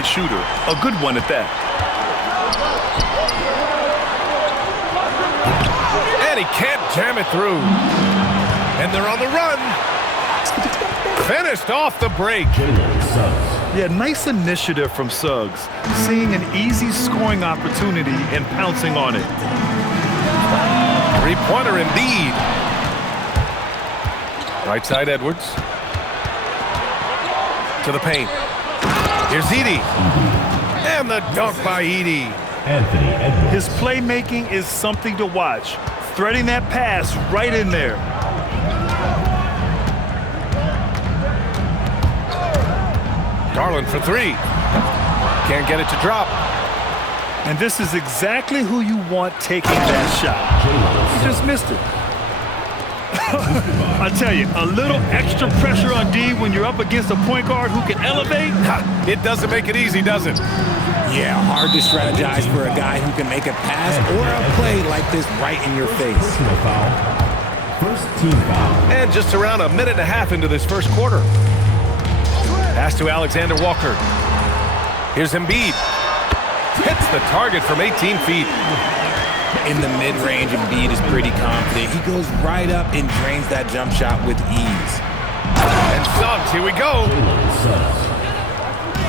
three-point shooter, a good one at that. And he can't jam it through. And they're on the run. Finished off the break. Yeah, nice initiative from Suggs, seeing an easy scoring opportunity and pouncing on it. Three-pointer Embiid. Right side Edwards. To the paint. Here's Edey. And the dunk by Edey. Anthony Edwards. His playmaking is something to watch. Threading that pass right in there. Garland for three. Can't get it to drop. And this is exactly who you want taking that shot. He just missed it. I tell you, a little extra pressure on D when you're up against a point guard who can elevate. It doesn't make it easy, does it? Yeah, hard to strategize for a guy who can make a pass or a play like this right in your face. First team foul. And just around a minute and a half into this first quarter. Pass to Alexander Walker. Here's Embiid. Hits the target from 18 feet. In the mid-range, Embiid is pretty confident. He goes right up and drains that jump shot with ease. And Suggs, here we go.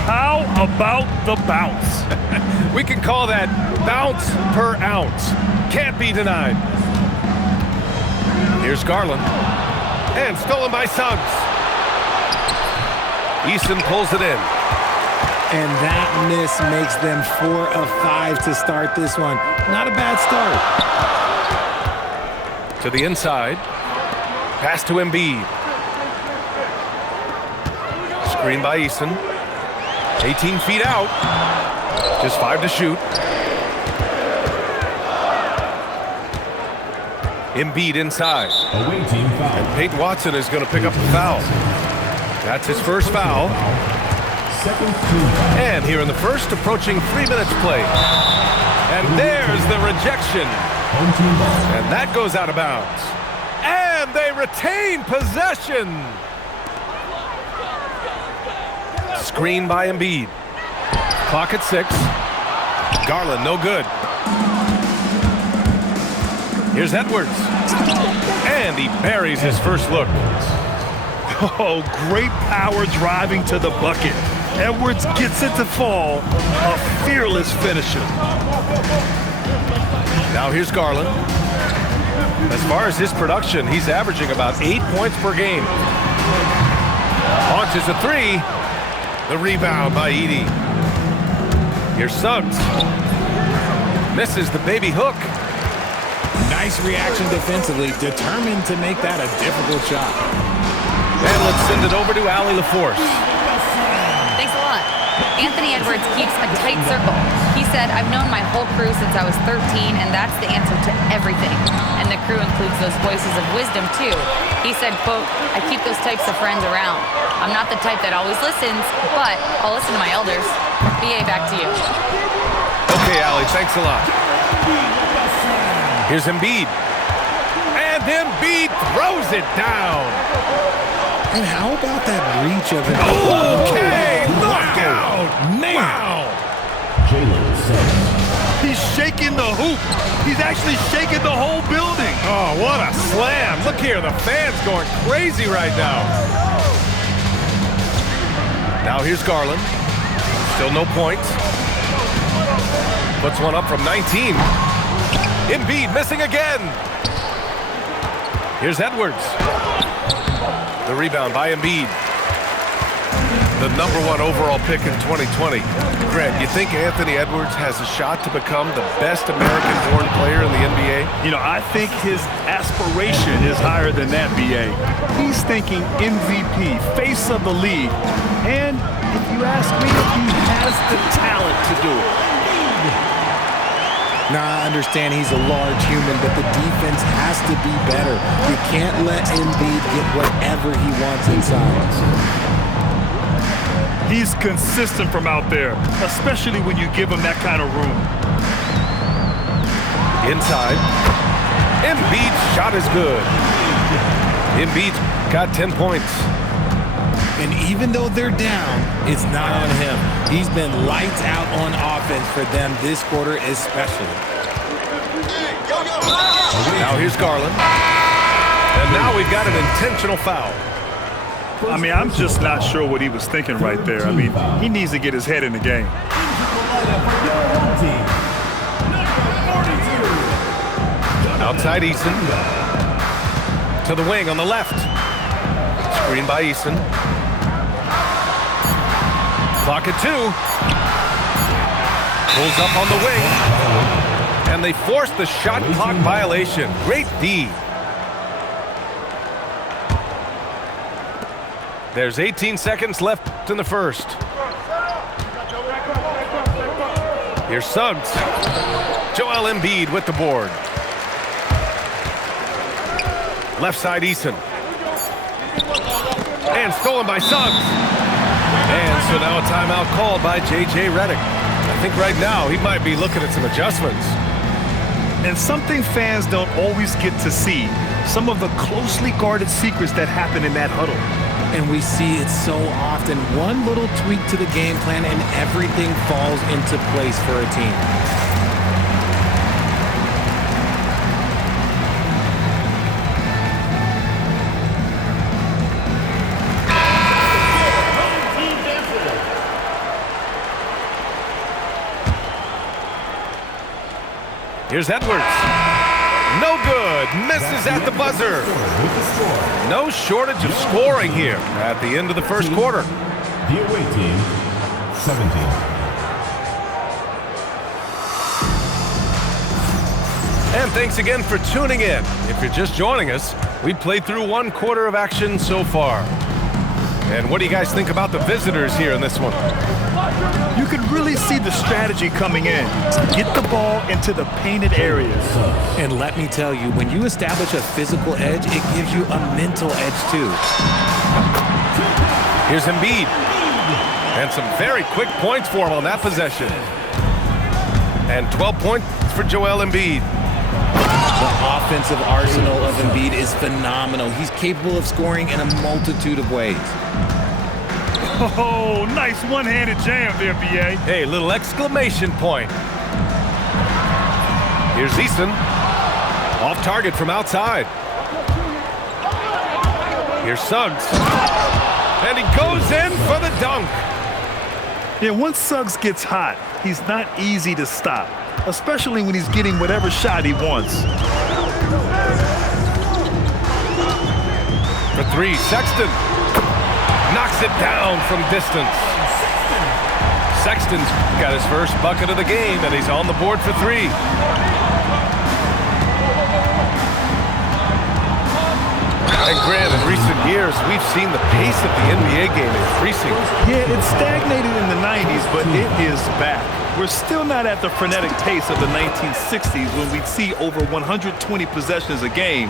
How about the bounce? We can call that bounce per ounce. Can't be denied. Here's Garland. And stolen by Suggs. Easton pulls it in. And that miss makes them 4 of 5 to start this one. Not a bad start. To the inside. Pass to Embiid. Screen by Easton. 18 feet out. Just 5 to shoot. Embiid inside. Away team foul. And Peyton Watson is going to pick up the foul. That's his first foul. Second team foul. And here in the first, approaching 3 minutes play. And there's the rejection. Home team ball. And that goes out of bounds. And they retain possession. Screen by Embiid. Clock at 6. Garland, no good. Here's Edwards. And he buries his first look. Oh, great power driving to the bucket. Edwards gets it to fall. A fearless finisher. Now here's Garland. As far as his production, he's averaging about 8 points per game. Launches a three. The rebound by Edey. Here's Suggs. Misses the baby hook. Nice reaction defensively, determined to make that a difficult shot. And let's send it over to Allie LaForce. Thanks a lot. Anthony Edwards keeps a tight circle. He said, I've known my whole crew since I was 13, and that's the answer to everything. And the crew includes those voices of wisdom, too. He said, quote, I keep those types of friends around. I'm not the type that always listens, but I'll listen to my elders. BA, back to you. Okay, Allie, thanks a lot. Here's Embiid. And Embiid throws it down. And how about that reach of it? Okay, knockout. Man. Wow. Jalen Suggs. He's shaking the hoop. He's actually shaking the whole building. Oh, what a slam. Look here, the fans going crazy right now. Now here's Garland. Still no points. Puts one up from 19. Embiid missing again. Here's Edwards. The rebound by Embiid. The #1 overall pick in 2020. Greg, you think Anthony Edwards has a shot to become the best American-born player in the NBA? You know, I think his aspiration is higher than that, BA. He's thinking MVP, face of the league. And if you ask me, he has the talent to do it. Now, I understand he's a large human, but the defense has to be better. You can't let Embiid get whatever he wants inside. He's consistent from out there, especially when you give him that kind of room. Inside. Embiid's shot is good. Embiid's got 10 points. And even though they're down, it's not on him. He's been lights out on offense for them this quarter especially. Now here's Garland. And now we've got an intentional foul. I mean, I'm just not sure what he was thinking right there. I mean, he needs to get his head in the game. Outside Eason. To the wing on the left. Screen by Eason. Clock at 2. Pulls up on the wing. And they force the shot clock violation. Great D. There's 18 seconds left in the first. Here's Suggs. Joel Embiid with the board. Left side Eason. And stolen by Suggs. And so now a timeout called by J.J. Redick. I think right now he might be looking at some adjustments. And something fans don't always get to see, some of the closely guarded secrets that happen in that huddle. And we see it so often. One little tweak to the game plan and everything falls into place for a team. Here's Edwards. No good. Misses at the buzzer. No shortage of scoring here at the end of the first quarter. The away team, 17. And thanks again for tuning in. If you're just joining us, we played through one quarter of action so far. And what do you guys think about the visitors here in this one? You can really see the strategy coming in. Get the ball into the painted areas. And let me tell you, when you establish a physical edge, it gives you a mental edge too. Here's Embiid. And some very quick points for him on that possession. And 12 points for Joel Embiid. The offensive arsenal of Embiid is phenomenal. He's capable of scoring in a multitude of ways. Oh, nice one-handed jam there, B.A. Hey, little exclamation point. Here's Easton. Off target from outside. Here's Suggs. And he goes in for the dunk. Yeah, once Suggs gets hot, he's not easy to stop, especially when he's getting whatever shot he wants. For 3, Sexton. Knocks it down from distance. Sexton's got his first bucket of the game, and he's on the board for 3. And Grant, in recent years, we've seen the pace of the NBA game increasing. Yeah, it stagnated in the 90s, but it is back. We're still not at the frenetic pace of the 1960s when we'd see over 120 possessions a game,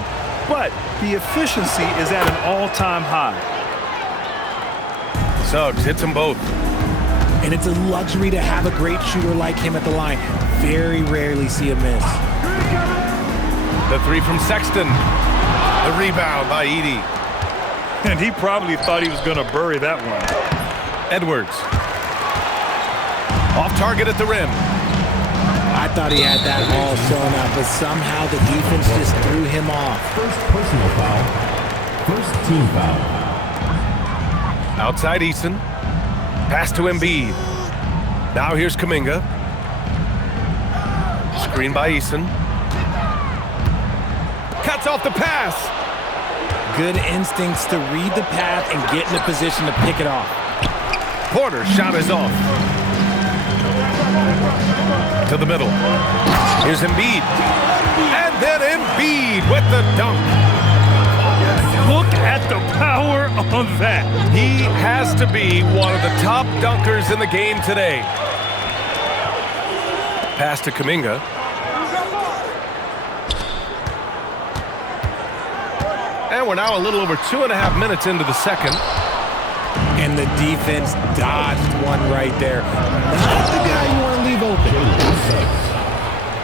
but the efficiency is at an all-time high. Suggs hits them both. And it's a luxury to have a great shooter like him at the line. Very rarely see a miss. The 3 from Sexton. The rebound by Edey. And he probably thought he was going to bury that one. Edwards. Off target at the rim. I thought he had that all sewn up, but somehow the defense just threw him off. First personal foul. First team foul. Outside Eason. Pass to Embiid. Now here's Kuminga. Screen by Eason. Cuts off the pass. Good instincts to read the path and get in a position to pick it off. Porter's shot is off. To the middle. Here's Embiid. And then Embiid with the dunk. Look at the power on that. He has to be one of the top dunkers in the game today. Pass to Kuminga. And we're now a little over 2.5 minutes into the second. And the defense dodged one right there. Not the guy you want to leave open.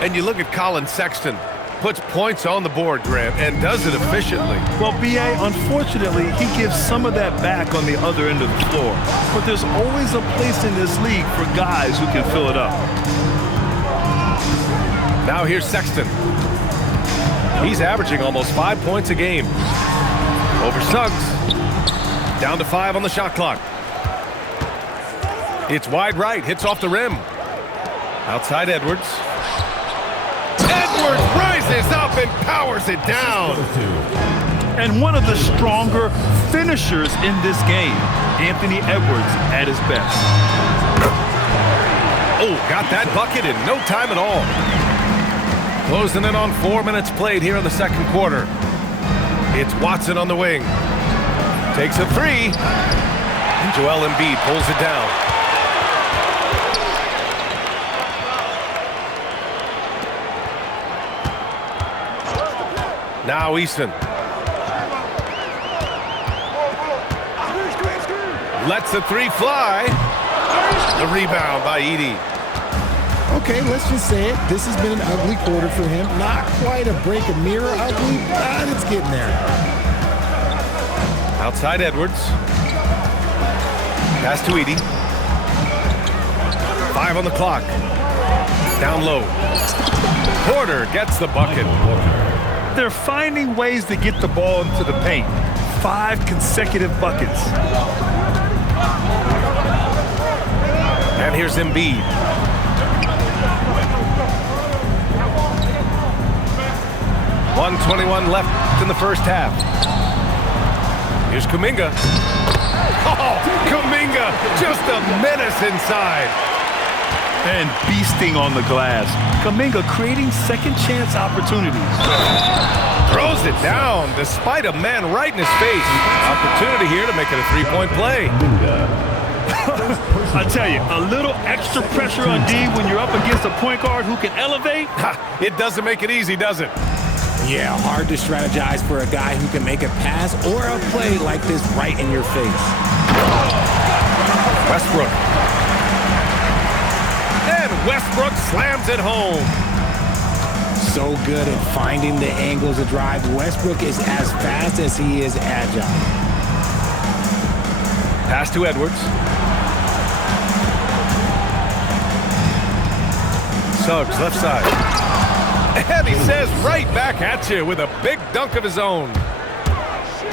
And you look at Colin Sexton. puts points on the board, Grant, and does it efficiently. Well, B.A., unfortunately, he gives some of that back on the other end of the floor. But there's always a place in this league for guys who can fill it up. Now here's Sexton. He's averaging almost 5 points a game. Over Suggs. Down to 5 on the shot clock. It's wide right, hits off the rim. Outside Edwards. Edwards rises up and powers it down. And one of the stronger finishers in this game, Anthony Edwards at his best. Oh, got that bucket in no time at all. Closing in on 4 minutes played here in the second quarter. It's Watson on the wing. Takes a three. And Joel Embiid pulls it down. Now Easton. Lets the three fly. The rebound by Edey. Okay, let's just say it. This has been an ugly quarter for him. Not quite a break a mirror ugly, but it's getting there. Outside Edwards. Pass to Edey. 5 on the clock. Down low. Porter gets the bucket. They're finding ways to get the ball into the paint. 5 consecutive buckets. And here's Embiid. .121 left in the first half. Here's Kuminga. Oh, Kuminga, just a menace inside. And beasting on the glass. Kuminga creating second chance opportunities. Throws it down despite a man right in his face. Opportunity here to make it a three-point play. I tell you, a little extra pressure on D when you're up against a point guard who can elevate. It doesn't make it easy, does it? Yeah, hard to strategize for a guy who can make a pass or a play like this right in your face. Westbrook. And Westbrook slams it home. So good at finding the angles of drive. Westbrook is as fast as he is agile. Pass to Edwards. Suggs, left side. And he says right back at you with a big dunk of his own.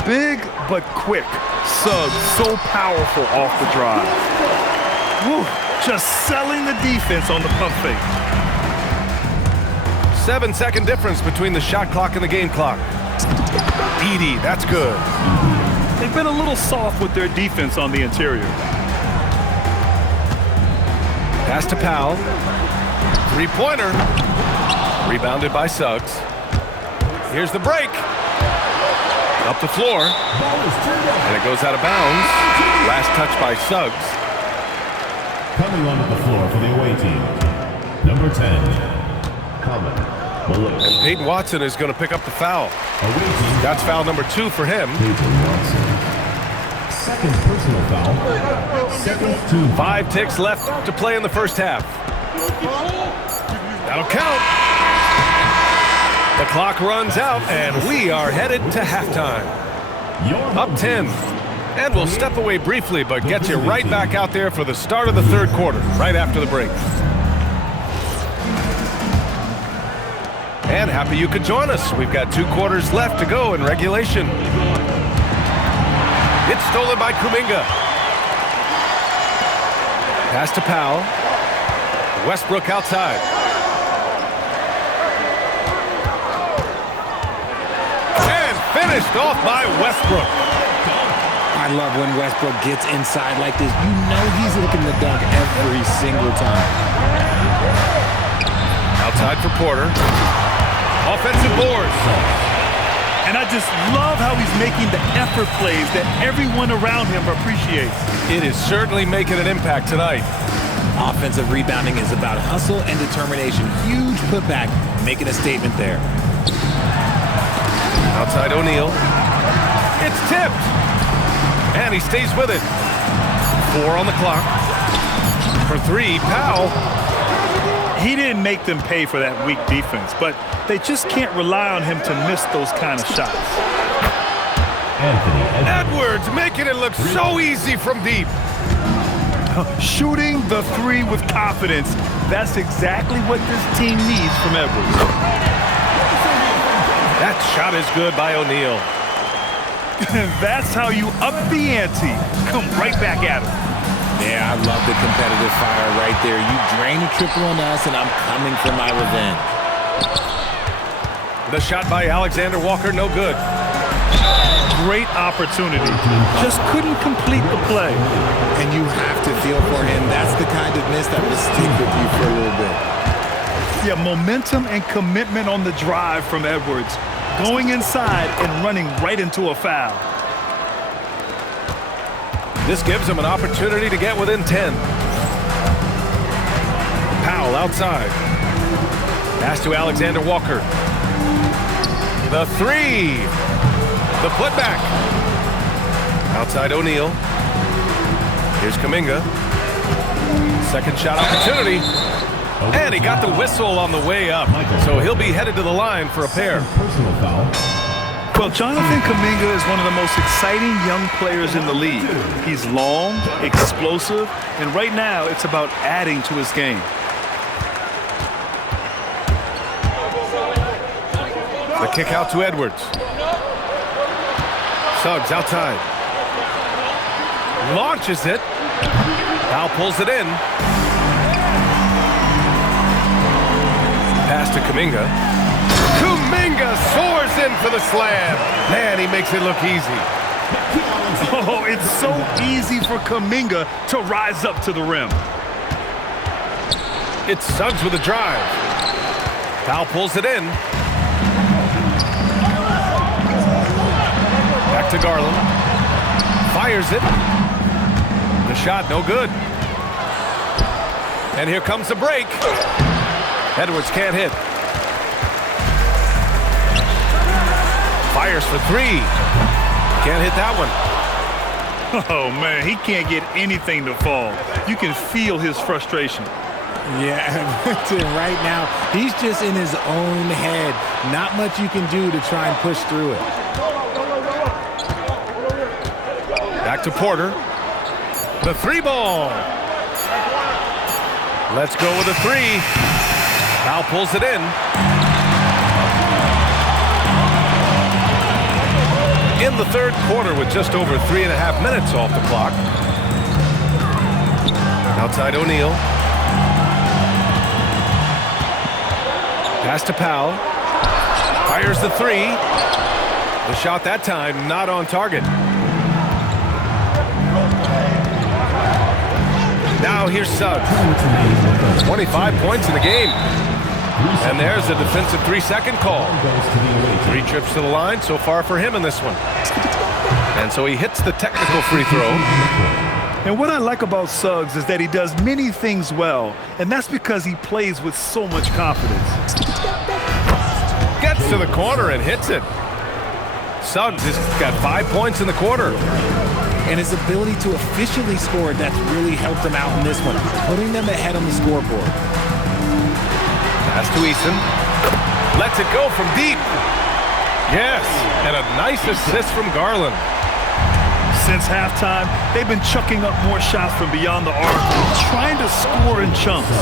Big but quick. Suggs so powerful off the drive. Woo, just selling the defense on the pump fake. 7-second difference between the shot clock and the game clock. Edey, that's good. They've been a little soft with their defense on the interior. Pass to Powell. Three-pointer. Rebounded by Suggs. Here's the break. Up the floor. And it goes out of bounds. Last touch by Suggs. Coming onto the floor for the away team, number 10, Common Malone. And Peyton Watson is going to pick up the foul. Away team, That's foul number 2 for him. Peyton Watson. Second personal foul. Second team. 5 ticks left to play in the first half. That'll count. The clock runs out, and we are headed to halftime. Up 10. And we'll step away briefly, but get you right back out there for the start of the third quarter, right after the break. And happy you could join us. We've got 2 quarters left to go in regulation. It's stolen by Kuminga. Pass to Powell. Westbrook outside. And finished off by Westbrook. I love when Westbrook gets inside like this. You know he's looking to dunk every single time. Outside for Porter. Offensive boards. And I just love how he's making the effort plays that everyone around him appreciates. It is certainly making an impact tonight. Offensive rebounding is about hustle and determination. Huge putback, making a statement there. Outside O'Neal. It's tipped. And he stays with it. 4 on the clock. For 3, Powell. He didn't make them pay for that weak defense, but they just can't rely on him to miss those kind of shots. Edwards making it look so easy from deep. Shooting the three with confidence. That's exactly what this team needs from Edwards. That shot is good by O'Neal. That's how you up the ante. Come right back at him. Yeah, I love the competitive fire right there. You drain a triple on us, and I'm coming for my revenge. The shot by Alexander Walker, no good. Great opportunity. Just couldn't complete the play. And you have to feel for him. That's the kind of miss that will stick with you for a little bit. Yeah, momentum and commitment on the drive from Edwards. Going inside and running right into a foul. This gives him an opportunity to get within 10. Powell outside. Pass to Alexander Walker. The three. The putback. Outside O'Neal. Here's Kuminga. Second shot opportunity. And he got the whistle on the way up. So he'll be headed to the line for a pair. Personal foul. Well, Jonathan Kuminga is one of the most exciting young players in the league. He's long, explosive, and right now it's about adding to his game. The kick out to Edwards. Suggs outside. Launches it. Now pulls it in. Pass to Kuminga. Kuminga soars in for the slam. Man, he makes it look easy. Oh, it's so easy for Kuminga to rise up to the rim. It's Suggs with a drive. Powell pulls it in. Back to Garland. Fires it. The shot no good. And here comes the break. Edwards can't hit. Fires for three. Can't hit that one. Oh, man, he can't get anything to fall. You can feel his frustration. Yeah, right now, he's just in his own head. Not much you can do to try and push through it. Back to Porter. The three ball. Let's go with a three. Powell pulls it in. In the third quarter with just over 3.5 minutes off the clock. Outside O'Neal. Pass to Powell. Fires the three. The shot that time not on target. Now here's Suggs. 25 points in the game. And there's a defensive 3-second call. 3 trips to the line so far for him in this one. And so he hits the technical free throw. And what I like about Suggs is that he does many things well, and that's because he plays with so much confidence. Gets to the corner and hits it. Suggs has got 5 points in the quarter. And his ability to efficiently score, that's really helped him out in this one, putting them ahead on the scoreboard. Pass to Eason. Lets it go from deep. Yes, and a nice assist from Garland. Since halftime, they've been chucking up more shots from beyond the arc, trying to score in chunks.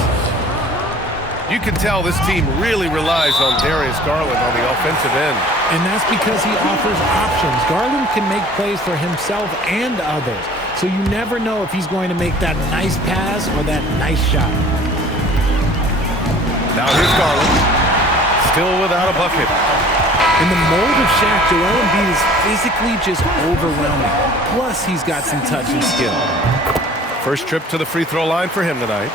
You can tell this team really relies on Darius Garland on the offensive end. And that's because he offers options. Garland can make plays for himself and others. So you never know if he's going to make that nice pass or that nice shot. Now here's Garland. Still without a bucket. In the mold of Shaq, Joel Embiid is physically just overwhelming. Plus, he's got some touch and skill. First trip to the free throw line for him tonight.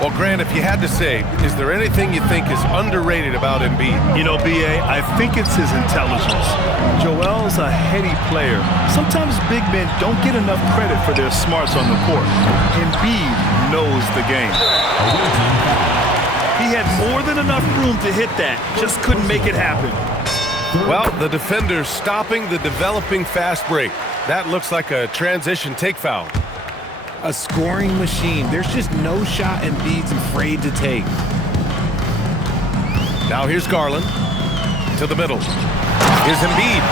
Well, Grant, if you had to say, is there anything you think is underrated about Embiid? You know, B.A., I think it's his intelligence. Joel's a heady player. Sometimes big men don't get enough credit for their smarts on the court. Embiid knows the game. He had more than enough room to hit that, just couldn't make it happen. Well, the defender's stopping the developing fast break. That looks like a transition take foul. A scoring machine. There's just no shot Embiid's afraid to take. Now here's Garland to the middle. Here's Embiid.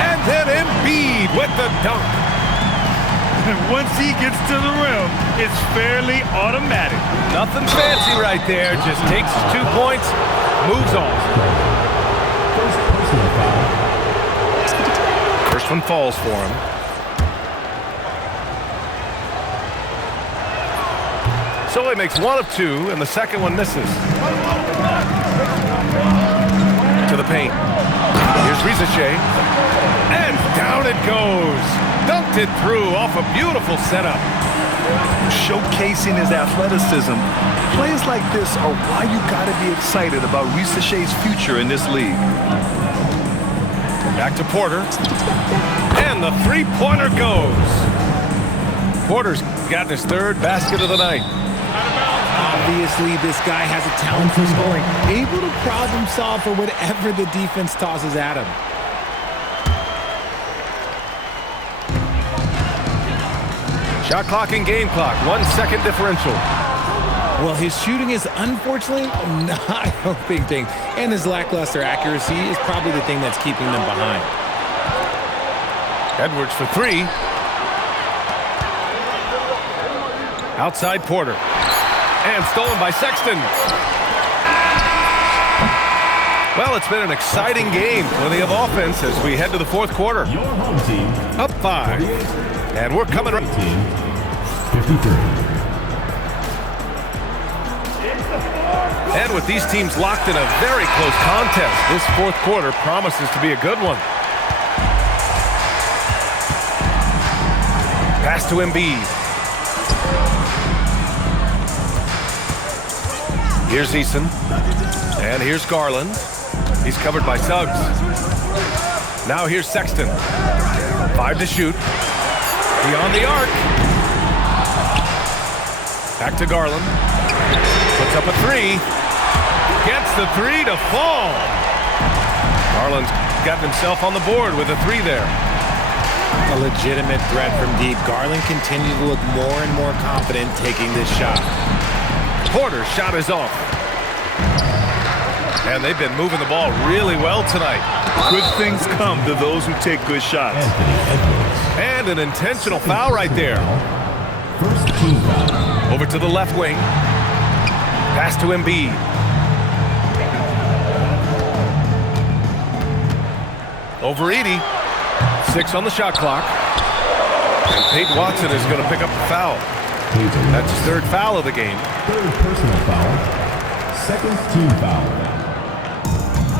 And then Embiid with the dunk. And once he gets to the rim, it's fairly automatic. Nothing fancy right there. Just takes his 2 points, moves on. First personal foul. First one falls for him. So he makes 1 of 2, and the second one misses. To the paint. Here's Rizichet. And down it goes. Dunked it through off a beautiful setup. Showcasing his athleticism. Plays like this are why you got to be excited about Rizichet's future in this league. Back to Porter. And the three-pointer goes. Porter's gotten his 3rd basket of the night. Obviously, this guy has a talent for scoring, able to problem solve for whatever the defense tosses at him. Shot clock and game clock, 1 second differential. Well, his shooting is unfortunately not helping things, and his lackluster accuracy is probably the thing that's keeping them behind. Edwards for 3. Outside Porter. And stolen by Sexton. Well, it's been an exciting game. Plenty of offense as we head to the 4th quarter. Your home team. Up 5. And we're coming right. Team 53. And with these teams locked in a very close contest, this 4th quarter promises to be a good one. Pass to Embiid. Here's Eason. And here's Garland. He's covered by Suggs. Now here's Sexton. 5 to shoot. Beyond the arc. Back to Garland. Puts up a 3. Gets the 3 to fall. Garland's gotten himself on the board with a 3 there. A legitimate threat from deep. Garland continues to look more and more confident taking this shot. Porter's shot is off. And they've been moving the ball really well tonight. Good things come to those who take good shots. Anthony Edwards. And an intentional foul right there. First team foul. Over to the left wing. Pass to Embiid. Over 80. 6 on the shot clock. And Peyton Watson is going to pick up the foul. That's his 3rd foul of the game. 3rd personal foul. 2nd team foul.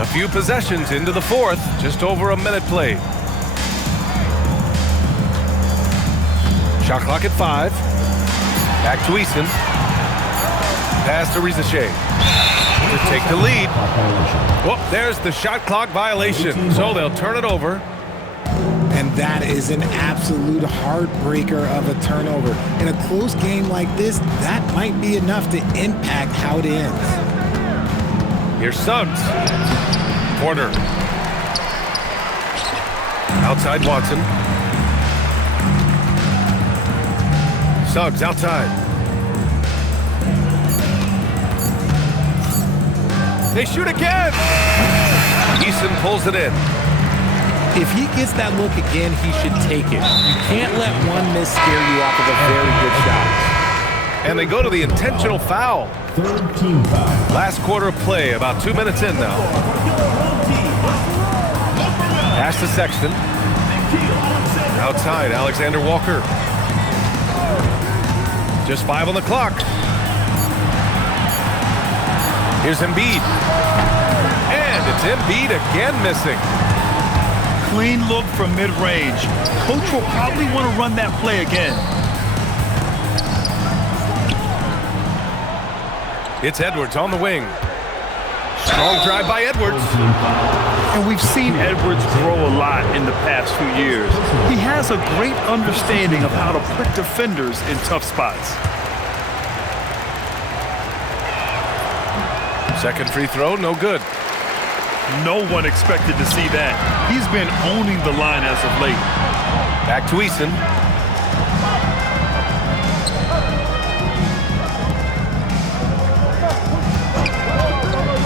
A few possessions into the 4th. Just over a minute played. Shot clock at 5. Back to Eason. Pass to Rizichet. To take the lead. Whoop, there's the shot clock violation. So they'll turn it over. And that is an absolute heartbreaker of a turnover. In a close game like this, that might be enough to impact how it ends. Here's Suggs. Porter. Outside Watson. Suggs outside. They shoot again. Eason pulls it in. If he gets that look again, he should take it. You can't let one miss scare you off of a very good shot. And they go to the intentional foul. 3rd team foul. Last quarter of play, about 2 minutes in now. Pass to Sexton. Outside, Alexander Walker. Just 5 on the clock. Here's Embiid. And it's Embiid again missing. Clean look from mid-range. Coach will probably want to run that play again. It's Edwards on the wing. Strong drive by Edwards. And we've seen Edwards grow a lot in the past few years. He has a great understanding of how to put defenders in tough spots. Second free throw, no good. No one expected to see that. He's been owning the line as of late. Back to Eason.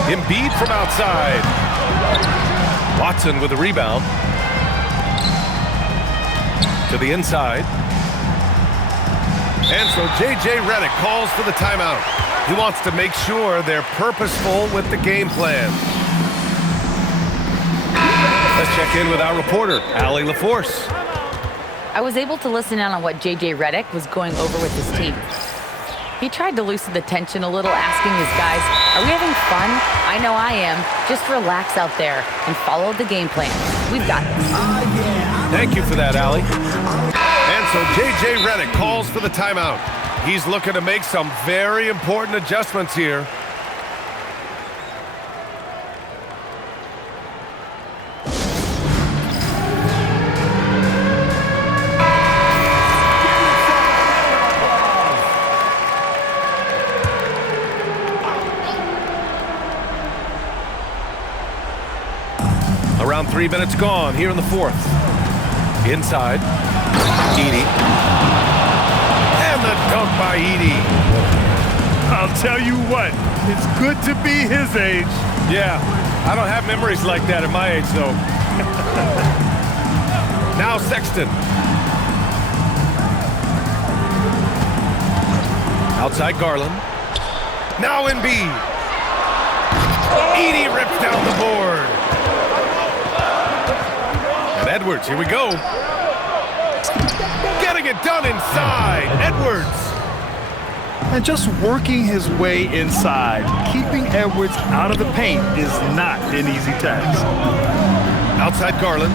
Embiid from outside. Watson with the rebound. To the inside. And so J.J. Redick calls for the timeout. He wants to make sure they're purposeful with the game plan. Let's check in with our reporter, Allie LaForce. I was able to listen in on what J.J. Redick was going over with his team. He tried to loosen the tension a little, asking his guys, are we having fun? I know I am. Just relax out there and follow the game plan. We've got this. Thank you for that, Allie. And so J.J. Redick calls for the timeout. He's looking to make some very important adjustments here. Around 3 minutes gone here in the fourth. Inside, Edey. And the dunk by Edey. I'll tell you what, it's good to be his age. Yeah, I don't have memories like that at my age, though. Now Sexton. Outside Garland. Now Embiid. Edey rips down the board. And Edwards, here we go. Getting it done inside. Edwards. And just working his way inside, keeping Edwards out of the paint is not an easy task. Outside Garland.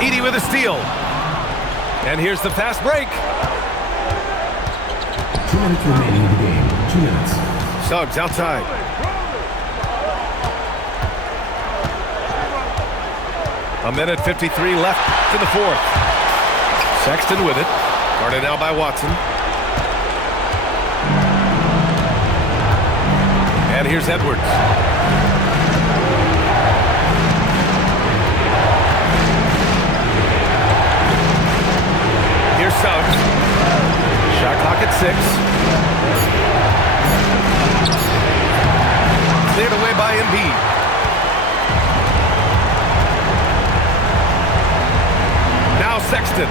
Edey with a steal. And here's the fast break. 2 minutes remaining in the game. 2 minutes. Suggs outside. A minute 53 left to the fourth. Sexton with it. Guarded now by Watson. And here's Edwards. Here's Suggs. Shot clock at 6. Cleared away by Embiid. Now Sexton.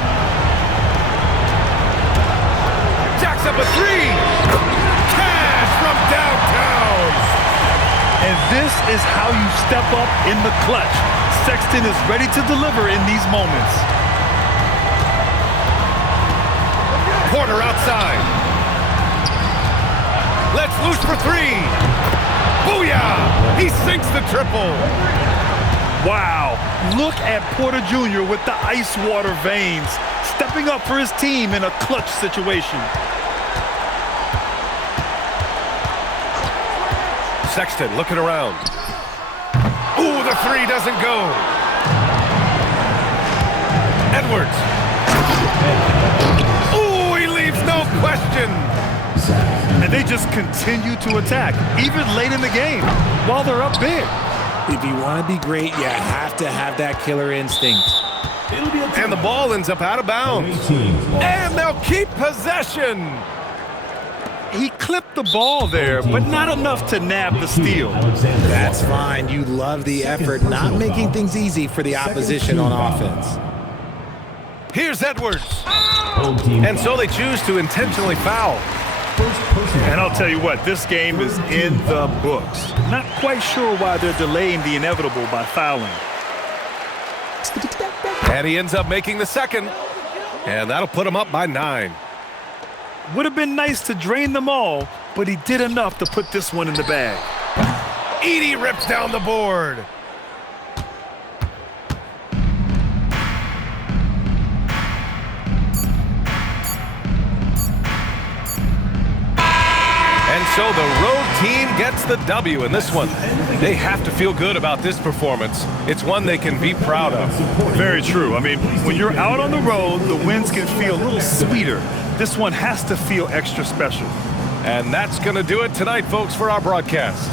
Jacks up a 3. Cash from downtown. And this is how you step up in the clutch. Sexton is ready to deliver in these moments. Porter outside. Let's loose for 3. Booyah! He sinks the triple. Wow, look at Porter Jr. with the ice water veins, stepping up for his team in a clutch situation. Sexton looking around. Ooh, the 3 doesn't go. Edwards. Ooh, he leaves no question. And they just continue to attack, even late in the game, while they're up big. If you want to be great, you have to have that killer instinct. And the ball ends up out of bounds. And they'll keep possession. He clipped the ball there, but not enough to nab the steal. That's fine. You love the effort, not making things easy for the opposition on offense. Here's Edwards. And so they choose to intentionally foul. And I'll tell you what, this game is in the books. Not quite sure why they're delaying the inevitable by fouling. And he ends up making the second. And that'll put him up by 9. Would have been nice to drain them all, but he did enough to put this one in the bag. Edey rips down the board. And so the road team gets the W in this one. They have to feel good about this performance. It's one they can be proud of. Very true. I mean, when you're out on the road, the wins can feel a little sweeter. This one has to feel extra special. And that's going to do it tonight, folks, for our broadcast.